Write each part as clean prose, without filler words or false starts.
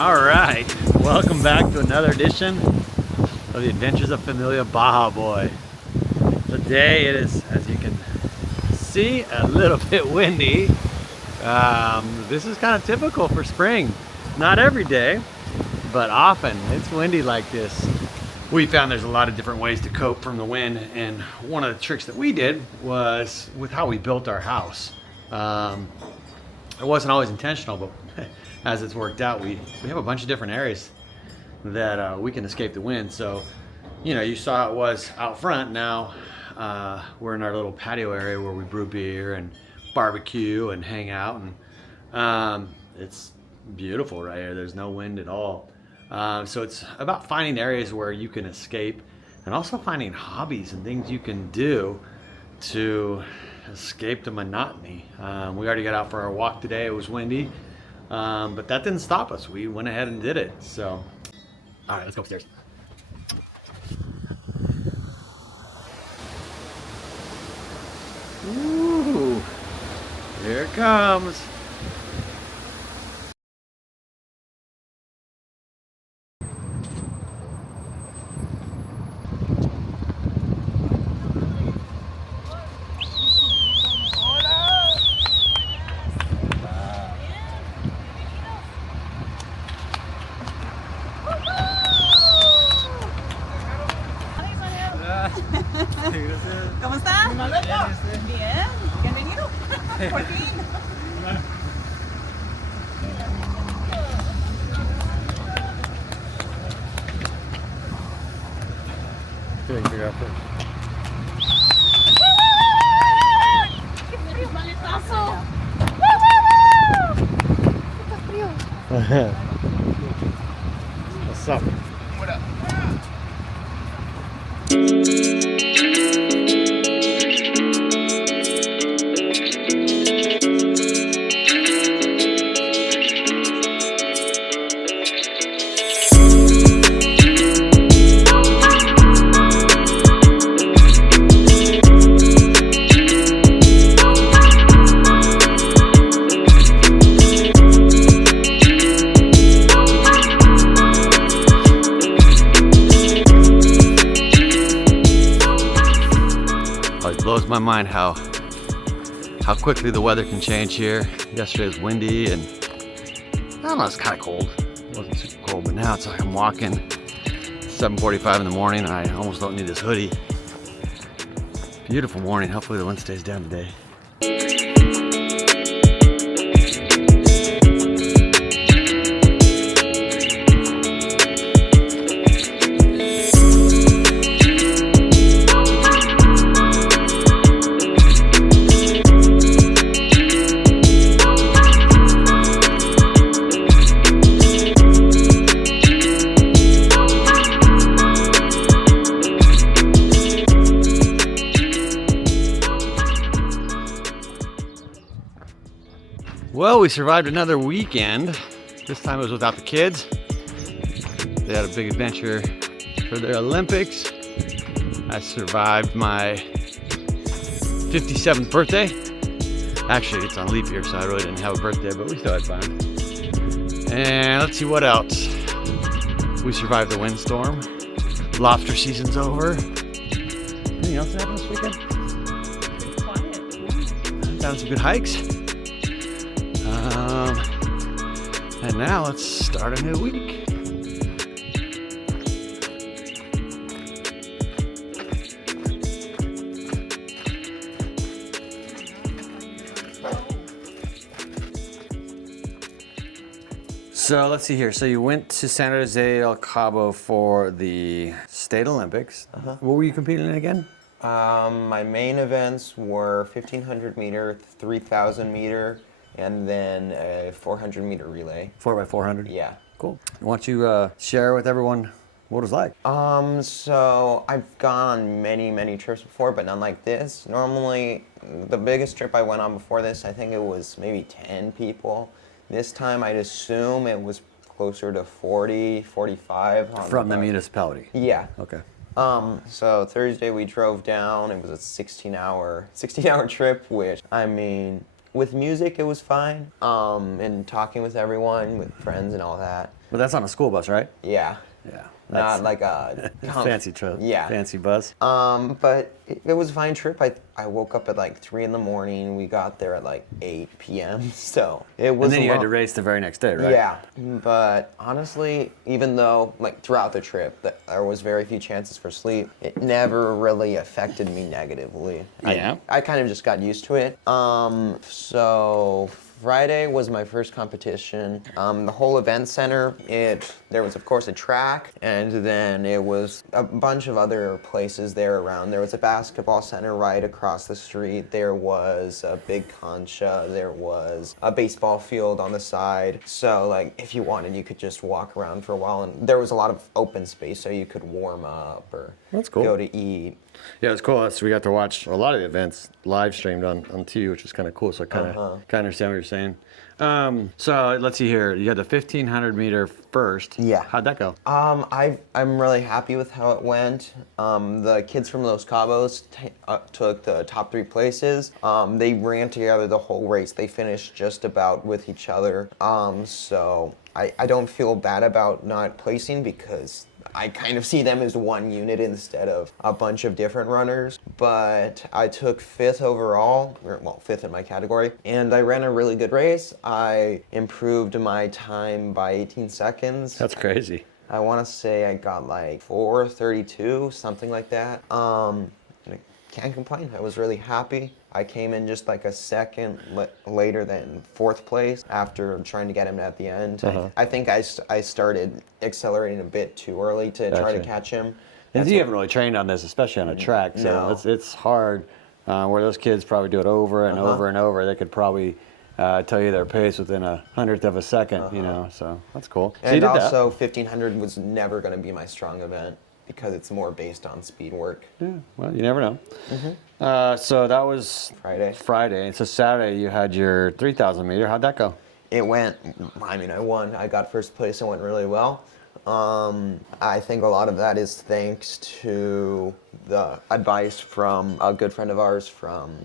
All right, welcome back to another edition of the Adventures of Familia Bajaboy. Today it is, as you can see, a little bit windy. This is kind of typical for spring. Not every day, but often it's windy like this. We found there's a lot of different ways to cope from the wind, and one of the tricks that we did was with how we built our house. It wasn't always intentional, but as it's worked out, we have a bunch of different areas that we can escape the wind. So, you know, you saw it was out front. Now we're in our little patio area where we brew beer and barbecue and hang out, and it's beautiful right here. There's no wind at all. So it's about finding areas where you can escape, and also finding hobbies and things you can do to escape the monotony. We already got out for our walk today. It was windy. But that didn't stop us. We went ahead and did it. So, all right, let's go upstairs. Ooh, here it comes. ¿Cómo está? Bien, bienvenido. Por fin. ¡Qué frío, maletazo! ¡Qué frío! What's up? What up? It blows my mind how quickly the weather can change here. Yesterday was windy, and I don't know, it's kind of cold. It wasn't super cold, but now it's like I'm walking 7:45 in the morning, and I almost don't need this hoodie. Beautiful morning. Hopefully the wind stays down today. Well, we survived another weekend. This time it was without the kids. They had a big adventure for their Olympics. I survived my 57th birthday. Actually, it's on leap year, so I really didn't have a birthday, but we still had fun. And let's see what else. We survived the windstorm. Lobster season's over. Anything else that happened this weekend? Quiet. Found some good hikes. And now let's start a new week. So let's see here. So you went to San José del Cabo for the State Olympics. What were you competing in again? My main events were 1,500 meter, 3,000 meter, and then a 400 meter relay. 4x400? Yeah. Cool. Why don't you share with everyone what it was like? So I've gone on many trips before, but none like this. Normally, the biggest trip I went on before this, I think it was maybe 10 people. This time, I'd assume it was closer to 40, 45. From the municipality? Yeah. Okay. So Thursday we drove down. It was a 16-hour trip, which, I mean, with music, it was fine. And talking with everyone, with friends and all that. But that's on a school bus, right? Yeah. Yeah. Not like a fancy trip. Yeah. Fancy bus. But it was a fine trip. I woke up at like 3 in the morning. We got there at like 8 p.m. So it was. And then you had to race the very next day, right? Yeah. But honestly, even though like throughout the trip there was very few chances for sleep, it never really affected me negatively. Yeah. I kind of just got used to it. So Friday was my first competition. The whole event center, there was of course a track, and then it was a bunch of other places there around. There was a basketball center right across the street. There was a big concha. There was a baseball field on the side. So like if you wanted, you could just walk around for a while, and there was a lot of open space, so you could warm up or That's cool. go to eat. Yeah, it's cool. So we got to watch a lot of the events live streamed on TV, which is kind of cool. So I kind of understand what you're saying. So let's see here. You had the 1500 meter first. Yeah. How'd that go? I'm really happy with how it went. The kids from Los Cabos took the top 3 places. They ran together the whole race. They finished just about with each other. So I don't feel bad about not placing because I kind of see them as one unit instead of a bunch of different runners. But I took 5th overall, well, 5th in my category, and I ran a really good race. I improved my time by 18 seconds. That's crazy. I want to say I got like 4:32, something like that. I can't complain. I was really happy. I came in just like a second later than 4th place after trying to get him at the end. I think I started accelerating a bit too early to try to catch him. And you haven't really trained on this, especially on a track, so it's hard. Where those kids probably do it over and over and over. They could probably tell you their pace within a 100th of a second, you know, so that's cool. So And also 1500 was never going to be my strong event because it's more based on speed work. Yeah, well, you never know. So that was Friday. And so Saturday you had your 3000 meter. How'd that go? It went, I mean, I won. I got 1st place. It went really well. I think a lot of that is thanks to the advice from a good friend of ours from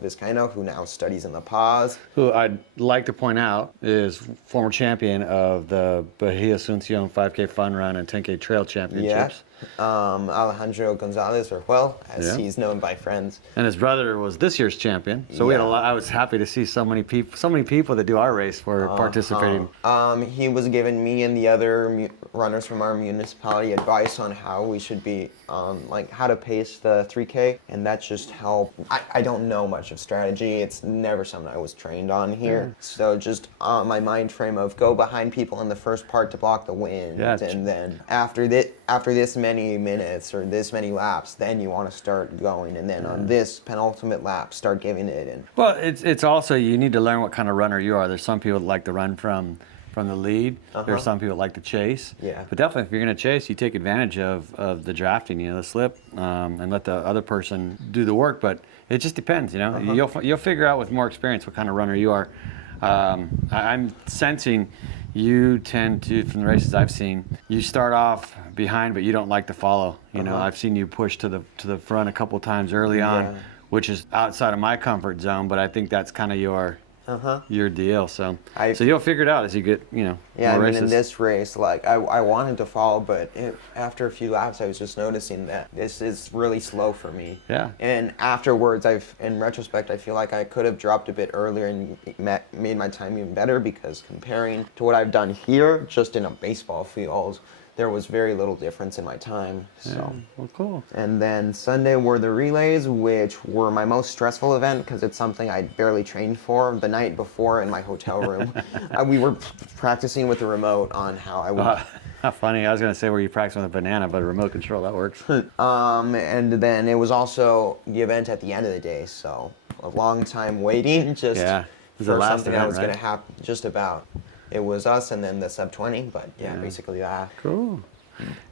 Vizcaino, who now studies in La Paz. Who I'd like to point out is former champion of the Bahia Asuncion 5K Fun Run and 10K Trail Championships. Alejandro Gonzalez, or well, as he's known by friends. And his brother was this year's champion. So we had a lot. I was happy to see so many people that do our race were participating. He was giving me and the other runners from our municipality advice on how we should be, like how to pace the 3K, and that just helped. I don't know much of strategy. It's never something I was trained on here. So just my mind frame of go behind people in the first part to block the wind, and then after this many minutes or this many laps, then you want to start going, and then on this penultimate lap, start giving it. And well, it's also you need to learn what kind of runner you are. There's some people that like to run from the lead. There's some people that like to chase. Yeah. But definitely, if you're going to chase, you take advantage of the drafting, you know, the slip, and let the other person do the work. But it just depends, you know. You'll figure out with more experience what kind of runner you are. I'm sensing you tend to, from the races I've seen, you start off behind, but you don't like to follow. You know, I've seen you push to the front a couple times early on, which is outside of my comfort zone. But I think that's kind of your deal. So you'll figure it out as you get, you know, more races. In this race, like I wanted to follow, but after a few laps, I was just noticing that this is really slow for me. Yeah. And afterwards, in retrospect, I feel like I could have dropped a bit earlier and made my time even better, because comparing to what I've done here, just in a baseball field, there was very little difference in my time. So well, cool. And then Sunday were the relays, which were my most stressful event because it's something I barely trained for. The night before in my hotel room, we were practicing with the remote on how I would. How funny. I was going to say where you practice with a banana, but a remote control, that works. And then it was also the event at the end of the day, so a long time waiting just for something that was going to happen. Just about. It was us and then the sub 20, but basically that. Cool.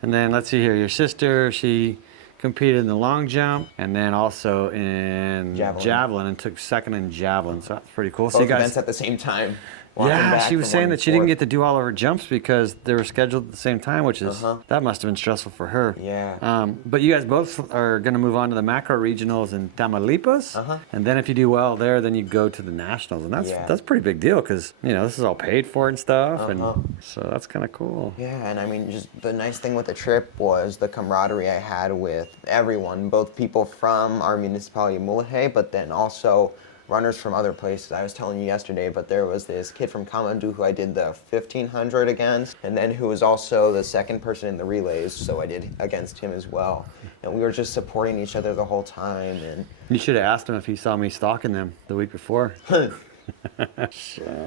And then let's see here. Your sister, she competed in the long jump and then also in javelin and took second in javelin. So that's pretty cool. Both so you guys, events at the same time. walking Yeah, back she was from saying one that to she didn't fourth. get to do all of her jumps because they were scheduled at the same time, which is that must have been stressful for her. Yeah. But you guys both are going to move on to the macro regionals in Tamaulipas, and then if you do well there, then you go to the nationals, and that's a pretty big deal because this is all paid for and stuff, and so that's kind of cool. Yeah, and I mean, just the nice thing with the trip was the camaraderie I had with everyone, both people from our municipality of Mulegé, but then also runners from other places. I was telling you yesterday, but there was this kid from Kamandu who I did the 1500 against, and then who was also the second person in the relays, so I did against him as well. And we were just supporting each other the whole time. And you should have asked him if he saw me stalking them the week before. So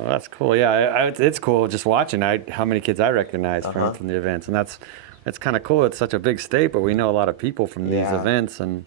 that's cool. Yeah, it's cool just watching how many kids I recognize from the events, and it's kind of cool. It's such a big state, but we know a lot of people from these events, and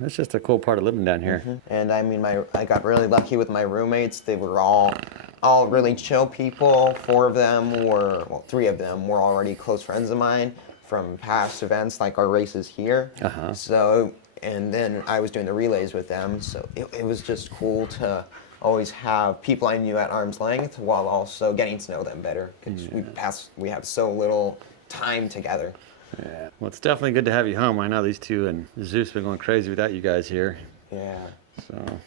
it's just a cool part of living down here. And I mean, I got really lucky with my roommates. They were all really chill people. 4 of them well, 3 of them were already close friends of mine from past events like our races here. So, and then I was doing the relays with them, so it was just cool to always have people I knew at arm's length while also getting to know them better, because we have so little time together. Yeah, well, it's definitely good to have you home. I know these two and Zeus been going crazy without you guys here. Yeah. So,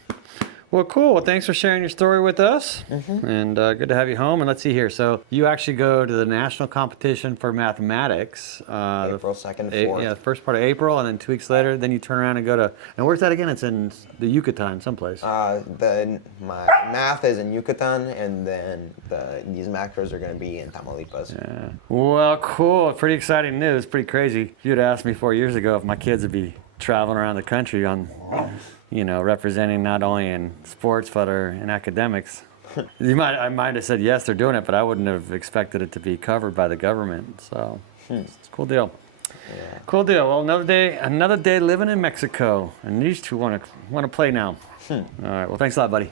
well, cool. Well, thanks for sharing your story with us, and good to have you home. And let's see here. So you actually go to the national competition for mathematics. April 2nd and 4th. Yeah, the first part of April, and then 2 weeks later, then you turn around and go to. And where's that again? It's in the Yucatan, someplace. My math is in Yucatan, and then these macros are going to be in Tamaulipas. Yeah. Well, cool. Pretty exciting news. Pretty crazy. If you'd asked me 4 years ago if my kids would be traveling around the country on, representing not only in sports but in academics, I might have said yes, they're doing it, but I wouldn't have expected it to be covered by the government. So it's a cool deal. Yeah. Cool deal. Well, another day living in Mexico, and these two want to play now. All right. Well, thanks a lot, buddy.